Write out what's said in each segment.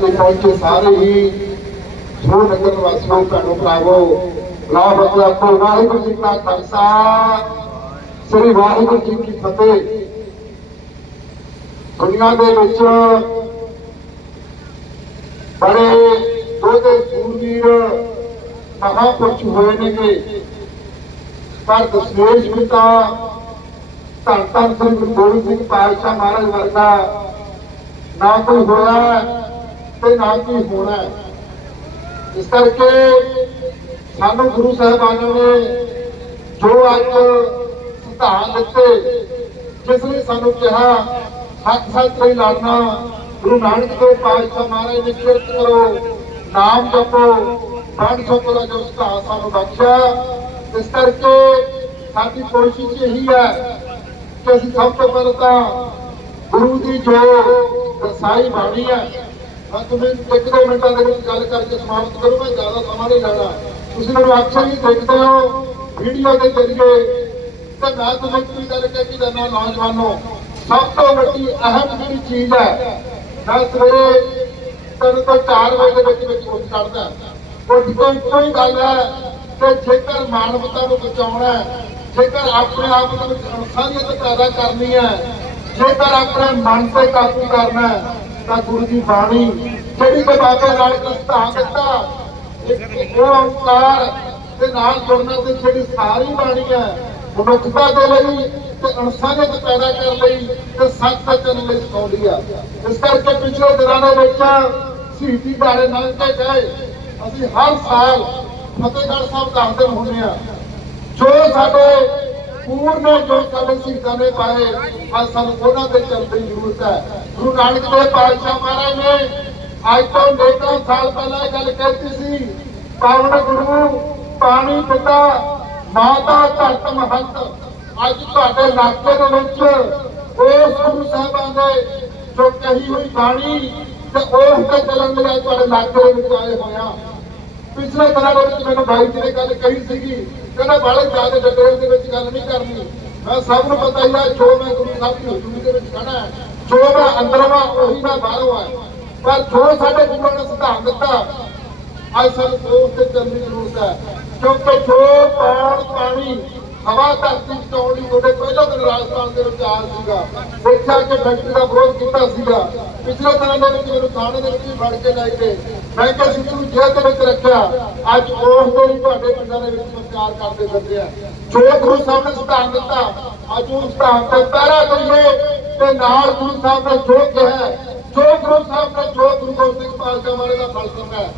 ਦੇ ਪਹੁੰਚੇ, ਸਾਰੇ ਹੀ ਸੋ ਨਗਰ ਵਾਸੀਓ, ਭੈਣੋ ਭਰਾਵੋ ਲਾ ਬਤਲਾ ਕੋ ਵਾਹਿਗੁਰੂ ਜੀ ਕਾ ਖਾਲਸਾ, ਸ੍ਰੀ ਵਾਹਿਗੁਰੂ ਜੀ ਕੀ ਫਤਿਹ। ਦੁਨੀਆ ਦੇ ਵਿੱਚ ਬੜੇ ਦੋਦੇ ਸੂਰਵੀਰ ਮਹਾਪੁਰਸ਼ ਹੋਏ ਨੇਗੇ। ਪਰ ਦਸ਼ਮੇਸ਼ ਪਿਤਾ ਧੰਨ ਧੰਨ ਸਿੰਘ ਗੁਰੂ ਗੋਬਿੰਦ ਸਿੰਘ ਪਾਤਸ਼ਾਹ ਮਹਾਰਾਜ ਵਰਗਾ ਨਾ ਕੋਈ ਹੋਇਆ। ਤੇ ਨਾ ਕੋਈ ਹੋਣਾ ਹੈ। ਇਸ ਕਰਕੇ ਸਾਨੂੰ ਗੁਰੂ ਸਾਹਿਬਾਨਾਂ ਨੇ ਜੋ ਅੱਜ ਸਿਧਾਂਤ ਦਿੱਤੇ, ਜਿਸ ਲਈ ਸਾਨੂੰ ਕਿਹਾ ਹੱਥ ਸੱਚ ਲਈ ਲੜਨਾ, ਗੁਰੂ ਨਾਨਕ ਦੇਵ ਪਾਤਸ਼ਾਹ ਮਹਾਰਾਜ ਨੇ ਕਿਰਤ ਕਰੋ, ਨਾਮ ਜਪੋ, ਬਾਣੀ ਜਪੋ ਦਾ ਜੋ ਸਿਧਾਂਤ ਸਾਨੂੰ ਬਖਸ਼ਿਆ, ਇਸ ਕਰਕੇ ਸਾਡੀ ਕੋਸ਼ਿਸ਼ ਇਹੀ ਹੈ ਕਿ ਅਸੀਂ ਸਭ ਤੋਂ ਪਹਿਲਾਂ ਤਾਂ ਗੁਰੂ ਦੀ ਜੋ ਰਸਾਈ ਬਾਣੀ ਹੈ ਮੈਂ ਤੁਹਾਨੂੰ ਇੱਕ ਦੋ ਮਿੰਟਾਂ ਦੇ ਵਿੱਚ ਗੱਲ ਕਰਕੇ ਸਮਾਪਤ ਕਰੂੰ ਜ਼ਿਆਦਾ ਸਮਾਂ ਨਹੀਂ ਲੈਣਾ। ਤੁਸੀਂ ਮੈਨੂੰ ਅਕਸਰ ਹੀ ਦੇਖਦੇ ਹੋ ਵੀਡੀਓ ਦੇ ਜ਼ਰੀਏ ਤੇ ਮੈਂ ਤੁਹਾਨੂੰ ਇੱਕ ਗੱਲ ਕਹਿ ਕੇ ਜਾਣਾ ਨੌਜਵਾਨੋ। ਸਭ ਤੋਂ ਵੱਡੀ ਅਹਿਮ ਜਿਹੜੀ ਚੀਜ਼ ਹੈ, ਮੈਂ ਸਵੇਰੇ ਤਿੰਨ ਤੋਂ 4 ਵਜੇ ਦੇ ਵਿੱਚ ਵਿੱਚ ਉੱਠ ਚੜਦਾ ਉੱਠ ਕੇ ਇੱਕੋ ਹੀ ਗੱਲ ਹੈ ਕਿ ਜੇਕਰ ਮਾਨਵਤਾ ਨੂੰ ਬਚਾਉਣਾ ਹੈ, ਜੇਕਰ ਆਪਣੇ ਆਪ ਨੂੰ ਇਨਸਾਨੀਅਤ ਪੈਦਾ ਕਰਨੀ ਹੈ, ਜੇਕਰ ਆਪਣੇ ਮਨ ਤੇ ਕਾਬੂ ਕਰਨਾ ਹੈ ਤਾਂ ਗੁਰੂ ਦੀ ਬਾਣੀ ਜਿਹੜੀ ਕਿ ਬਾਬੇ ਨਾਨਕ ਨੇ ਦਿੱਤਾ। ਇੱਕ ਓੰਕਾਰ ਦੇ ਨਾਲ ਜੁੜਨਾ ਤੇ ਜਿਹੜੀ ਸਾਰੀ ਬਾਣੀ ਹੈ, ਮਨੁੱਖਤਾ ਦੇ ਲਈ ਤੇ ਇਨਸਾਨੀਅਤ ਪੈਦਾ ਕਰਨ ਲਈ ਤੇ ਸੱਚ ਸੱਚਨ ਲਈ ਸਿਖਾਉਂਦੀ ਆ। ਇਸ ਕਰਕੇ ਪਿਛਲੇ ਦਿਨਾਂ ਦੇ ਵਿੱਚ ਸ਼ਹੀਦੀ ਬਾਰੇ ਨਾਲ ਕੇ ਗਏ। ਅਸੀਂ ਹਰ ਸਾਲ ਫਤਿਹਗੜ੍ਹ ਸਾਹਿਬ ਦੱਸਦੇ ਹੁੰਦੇ ਆ ਜੋ ਸਾਡੇ ਪੂਰਨੇ ਜੋ ਸਾਡੇ ਸ਼ਹੀਦਾਂ ਨੇ ਪਾਏ, ਅੱਜ ਸਾਨੂੰ ਉਹਨਾਂ ਤੇ ਚੱਲਣ ਦੀ ਜ਼ਰੂਰਤ ਹੈ। ਗੁਰੂ ਨਾਨਕ ਦੇਵ ਪਾਤਸ਼ਾਹ ਮਹਾਰਾਜ ਨੇ ਅੱਜ ਤੋਂ ਨੇਕਾਂ ਸਾਲ ਪਹਿਲਾਂ ਗੱਲ ਕਹਿਤੀ ਸੀ, ਪਾਵਨ ਗੁਰੂ, ਪਾਣੀ ਪਿਤਾ, ਮਾਤਾ ਧਰਤ ਮਹੰਤ। ਅੱਜ ਤੁਹਾਡੇ ਇਲਾਕੇ ਦੇ ਵਿੱਚ ਉਸ ਗੁਰੂ ਸਾਹਿਬਾਂ ਦੇ ਜੋ ਕਹੀ ਹੋਈ ਬਾਣੀ ਤੇ ਉਸ ਤੇ ਚੱਲਣ ਲਈ ਅੱਜ ਤੁਹਾਡੇ ਇਲਾਕੇ ਦੇ ਵਿੱਚ ਆਏ ਹੋਇਆ ਪਿਛਲੇ ਦਿਨਾਂ ਦੇ ਵਿੱਚ ਮੈਨੂੰ ਬਾਈ ਜੀ ਨੇ ਗੱਲ ਕਹੀ ਸੀਗੀ, ਕਹਿੰਦਾ, ਬਾਲੇ ਜ਼ਿਆਦਾ ਡਿਟੇਲ ਦੇ ਗੱਲ ਨਹੀਂ ਕਰਨੀ। ਮੈਂ ਸਭ ਨੂੰ ਪਤਾ ਹੀ ਹੈ ਜੋ ਮੈਂ ਗੁਰੂ ਸਾਹਿਬ ਦੀ ਹਜ਼ੂਰੀ ਦੇ ਵਿੱਚ ਖੜਾ ਹੈ, ਜੋ ਮੈਂ ਅੰਦਰੋਂ ਆ, ਉਹੀ ਮੈਂ ਬਾਹਰੋਂ ਆ। ਪਰ ਜੋ ਸਾਡੇ ਗੁਰੂਆਂ ਨੇ ਸਿਧਾਂਤ ਦਿੱਤਾ, ਅੱਜ ਸਾਨੂੰ ਉਸ ਤੇ ਚੱਲਣ ਦੀ ਜ਼ਰੂਰਤ ਹੈ। ਕਿਉਂਕਿ ਜੋ ਪਾਣ ਪਾਣੀ, ਹਵਾ ਧਰਤੀ ਚੋਣ ਲਈ ਉਹਦੇ ਪਹਿਲਾਂ ਦਿਨ ਰਾਜਸਥਾਨ ਦੇ ਵਿੱਚ ਆਇਆ ਸੀਗਾ। ਦੇਖਿਆ ਕਿ ਫੈਕਟਰੀ ਦਾ ਵਿਰੋਧ ਕੀਤਾ ਸੀਗਾ। ਪਿਛਲੇ ਦਿਨਾਂ ਦੇ ਵਿੱਚ ਮੈਨੂੰ ਥਾਣੇ ਦੇ ਵਿੱਚ ਵੀ ਫੜ ਕੇ ਲੈ ਗਏ। ਮੈਂ ਕਿਹਾ ਸੀ ਤੂੰ ਜੇਲ੍ਹ ਦੇ ਵਿੱਚ ਰੱਖਿਆ, ਅੱਜ ਉਸ ਦੇ ਲਈ ਤੁਹਾਡੇ ਪਿੰਡਾਂ ਦੇ ਵਿੱਚ ਪ੍ਰਚਾਰ ਕਰਦੇ ਫਿਰਦੇ ਆ। ਜੋ ਗੁਰੂ ਸਾਹਿਬ ਨੇ ਸਿਧਾਂਤ ਦਿੱਤਾ, ਅੱਜ ਉਸ ਸਿਧਾਂਤ ਤੇ ਪਹਿਰਾ ਕਰੀਏ ਤੇ ਨਾਲ ਗੁਰੂ ਸਾਹਿਬ ਨੇ ਜੋ ਕਿਹਾ ਜੋ ਗੁਰੂ ਸਾਹਿਬ ਨੇ ਜੋ ਗੁਰੂ ਗੋਬਿੰਦ ਸਿੰਘ ਪਾਤਸ਼ਾਹ ਵਾਲੇ ਦਾ ਫਲਸਫਾ ਹੈ।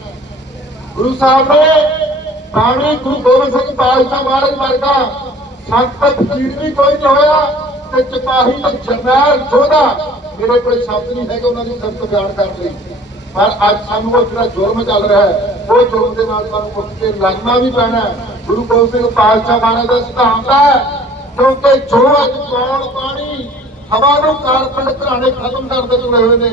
ਗੁਰੂ ਸਾਹਿਬ ਨੇ ਬਾਣੀ ਗੁਰੂ ਗੋਬਿੰਦ ਸਿੰਘ ਪਾਤਸ਼ਾਹ ਮਹਾਰਾਜ ਵਰਗਾ ਸੰਤ ਫਕੀਰ ਵੀ ਕੋਈ ਨਹੀਂ ਹੋਇਆ ਤੇ ਚਪਾਹੀ ਤੇ ਜਰਨੈਲ ਯੋਧਾ ਮੇਰੇ ਕੋਲ ਸ਼ਬਦ ਨਹੀਂ ਹੈਗੇ ਉਹਨਾਂ ਦੀ ਸੰਤ ਬਿਆਨ ਕਰਨ ਲਈ। ਪਰ ਅੱਜ ਸਾਨੂੰ ਉਹ ਜਿਹੜਾ ਜੁਰਮ ਚੱਲ ਰਿਹਾ ਹੈ, ਉਹ ਜੁਰਮ ਦੇ ਨਾਲ ਸਾਨੂੰ ਉੱਠ ਕੇ ਲੜਨਾ ਵੀ ਪੈਣਾ ਗੁਰੂ ਗੋਬਿੰਦ ਸਿੰਘ ਪਾਤਸ਼ਾਹ ਮਹਾਰਾਜ ਦਾ ਸਿਧਾਂਤ ਹੈ ਕਿਉਂਕਿ ਜੋ ਅੱਜ ਕੌਣ ਪਾਣੀ, ਹਵਾ ਨੂੰ ਕਾਰਪੰਡ ਘਰਾਣੇ ਖਤਮ ਕਰਦੇ ਤੁਰੇ ਹੋਏ ਨੇ।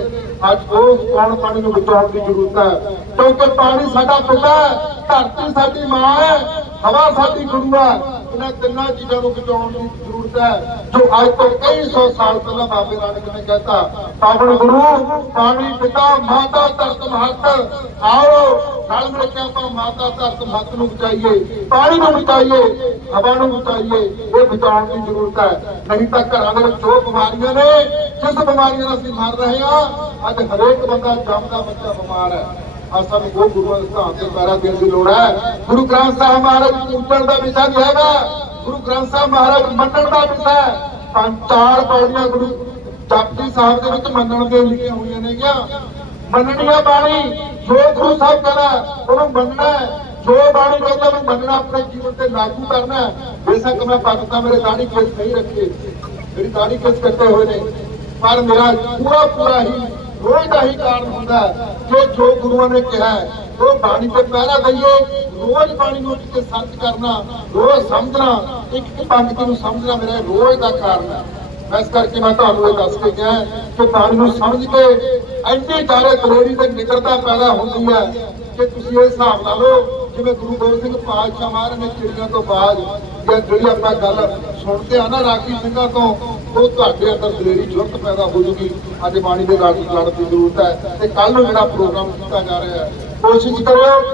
ਅੱਜ ਉਹ ਕੌਣ ਪਾਣੀ ਨੂੰ ਬਚਾਉਣ ਦੀ ਜ਼ਰੂਰਤ ਹੈ। ਕਿਉਂਕਿ ਪਾਣੀ ਸਾਡਾ ਪੁੱਤ ਹੈ, ਧਰਤੀ ਸਾਡੀ ਮਾਂ ਹੈ, ਹਵਾ ਸਾਡੀ ਗੁਰੂ ਹੈ। ਇਹਨਾਂ ਤਿੰਨਾਂ ਚੀਜ਼ਾਂ ਨੂੰ ਬਚਾਉਣ ਦੀ ਜ਼ਰੂਰਤ ਹੈ, ਜੋ ਅੱਜ ਤੋਂ ਕਈ ਸੌ ਸਾਲ ਪਹਿਲਾਂ ਬਾਬੇ ਨਾਨਕ ਨੇ ਕਹਿਤਾ। ਪਾਵਨ ਗੁਰੂ, ਪਾਣੀ ਪਿਤਾ, ਮਾਤਾ ਧਰਤ ਮਹੱਤ, ਆਓ ਨਾਲ ਮਿਲ ਕੇ ਆਪਾਂ ਮਾਤਾ ਧਰਤ ਮਹੱਤ ਨੂੰ ਬਚਾਈਏ, ਪਾਣੀ ਨੂੰ ਬਚਾਈਏ, ਹਵਾ ਨੂੰ ਬਚਾਈਏ, ਇਹ ਬਚਾਉਣ ਦੀ ਜ਼ਰੂਰਤ ਹੈ। ਨਹੀਂ ਤਾਂ ਘਰਾਂ ਦੇ ਵਿੱਚ ਜੋ ਬਿਮਾਰੀਆਂ ਨੇ, ਜਿਸ ਬਿਮਾਰੀਆਂ ਨਾਲ ਅਸੀਂ ਮਰ ਰਹੇ ਹਾਂ, ਅੱਜ ਹਰੇਕ ਬੰਦਾ ਜੰਮਦਾ ਬੱਚਾ ਬਿਮਾਰ ਹੈ। ਆ ਸਾਨੂੰ ਉਹ ਗੁਰੂਆਂ ਦੇ ਸਿਧਾਂਤ ਤੇ ਪੈਰਾ ਦੇਣ ਦੀ ਲੋੜ ਹੈ। ਗੁਰੂ ਗ੍ਰੰਥ ਸਾਹਿਬ ਮਹਾਰਾਜ ਪੂਜਣ ਦਾ ਵਿਸ਼ਾ ਨਹੀਂ ਹੈਗਾ? ਗੁਰੂ ਗ੍ਰੰਥ ਸਾਹਿਬ ਮਹਾਰਾਜ ਮੰਨਣ ਦਾ ਵਿਸ਼ਾ ਹੈ। ਪੰਜ ਚਾਰ ਪੌੜੀਆਂ ਗੁਰੂ ਜਪਜੀ ਸਾਹਿਬ ਦੇ ਵਿੱਚ ਮੰਨਣ ਦੇ ਲਿਖੀਆਂ ਹੋਈਆਂ ਨੇ ਗਿਆ ਮੰਨਣੀਆਂ ਬਾਣੀ ਜੋ ਗੁਰੂ ਸਾਹਿਬ ਕਹਿੰਦਾ ਉਹਨੂੰ ਮੰਨਣਾ ਹੈ। ਜੋ ਬਾਣੀ ਕਹਿੰਦਾ ਉਹਨੂੰ ਮੰਨਣਾ ਆਪਣੇ ਜੀਵਨ ਤੇ ਲਾਗੂ ਕਰਨਾ ਬੇਸ਼ੱਕ ਮੈਂ ਪੱਕਦਾ ਮੇਰੇ ਦਾੜੀ ਕੇਸ ਨਹੀਂ ਰੱਖੇ। ਮੇਰੀ ਦਾੜੀ ਕੇਸ ਕੱਟੇ ਹੋਏ ਨੇ। ਪਰ ਮੇਰਾ ਪੂਰਾ ਪੂਰਾ ਹੀ ਰੋਜ਼ ਦਾ ਹੀ ਕਾਰਨ ਹੁੰਦਾ ਹੈ। ਜੋ ਗੁਰੂਆਂ ਨੇ ਕਿਹਾ ਉਹ ਬਾਣੀ ਤੇ ਪਹਿਰਾ ਦਈਏ ਰੋਜ਼ ਬਾਣੀ ਨੂੰ ਉੱਠ ਸਰਚ ਕਰਨਾ, ਰੋਜ਼ ਸਮਝਣਾ, ਇੱਕ ਇੱਕ ਪੰਕਤੀ ਨੂੰ ਸਮਝਣਾ ਮੇਰਾ ਰੋਜ਼ ਦਾ ਕਾਰਨ ਹੈ। ਇਸ ਕਰਕੇ ਮੈਂ ਤੁਹਾਨੂੰ ਇਹ ਦੱਸ ਕੇ ਗਿਆ ਕਿ ਬਾਣੀ ਨੂੰ ਸਮਝ ਕੇ ਐਡੀ ਜ਼ਿਆਦਾ ਦਲੇਰੀ ਤੇ ਨਿਕਰਤਾ ਪੈਦਾ ਹੁੰਦੀ ਹੈ ਕਿ ਤੁਸੀਂ ਇਹ ਹਿਸਾਬ ਲਾ ਲਓ, ਜਿਵੇਂ ਗੁਰੂ ਗੋਬਿੰਦ ਸਿੰਘ ਪਾਤਸ਼ਾਹ ਮਹਾਰਾਜ ਨੇ ਚਿੜੀਆਂ ਤੋਂ ਬਾਅਦ ਜਾਂ ਜਿਹੜੀ ਆਪਾਂ ਗੱਲ ਸੁਣਦੇ ਆ ਨਾ ਰਾਖੀ ਸਿੰਘਾਂ ਤੋਂ ਉਹ ਤੁਹਾਡੇ ਅੰਦਰ ਦਲੇਰੀ ਜੁਰਤ ਪੈਦਾ ਹੋ ਜੂਗੀ। ਅੱਜ ਬਾਣੀ ਦੇ ਲੜ ਲੜਨ ਦੀ ਜ਼ਰੂਰਤ ਹੈ ਤੇ ਕੱਲ ਨੂੰ ਜਿਹੜਾ ਪ੍ਰੋਗਰਾਮ ਕੀਤਾ ਜਾ ਰਿਹਾ ਹੈ ਕੋਸ਼ਿਸ਼ ਕਰਿਓ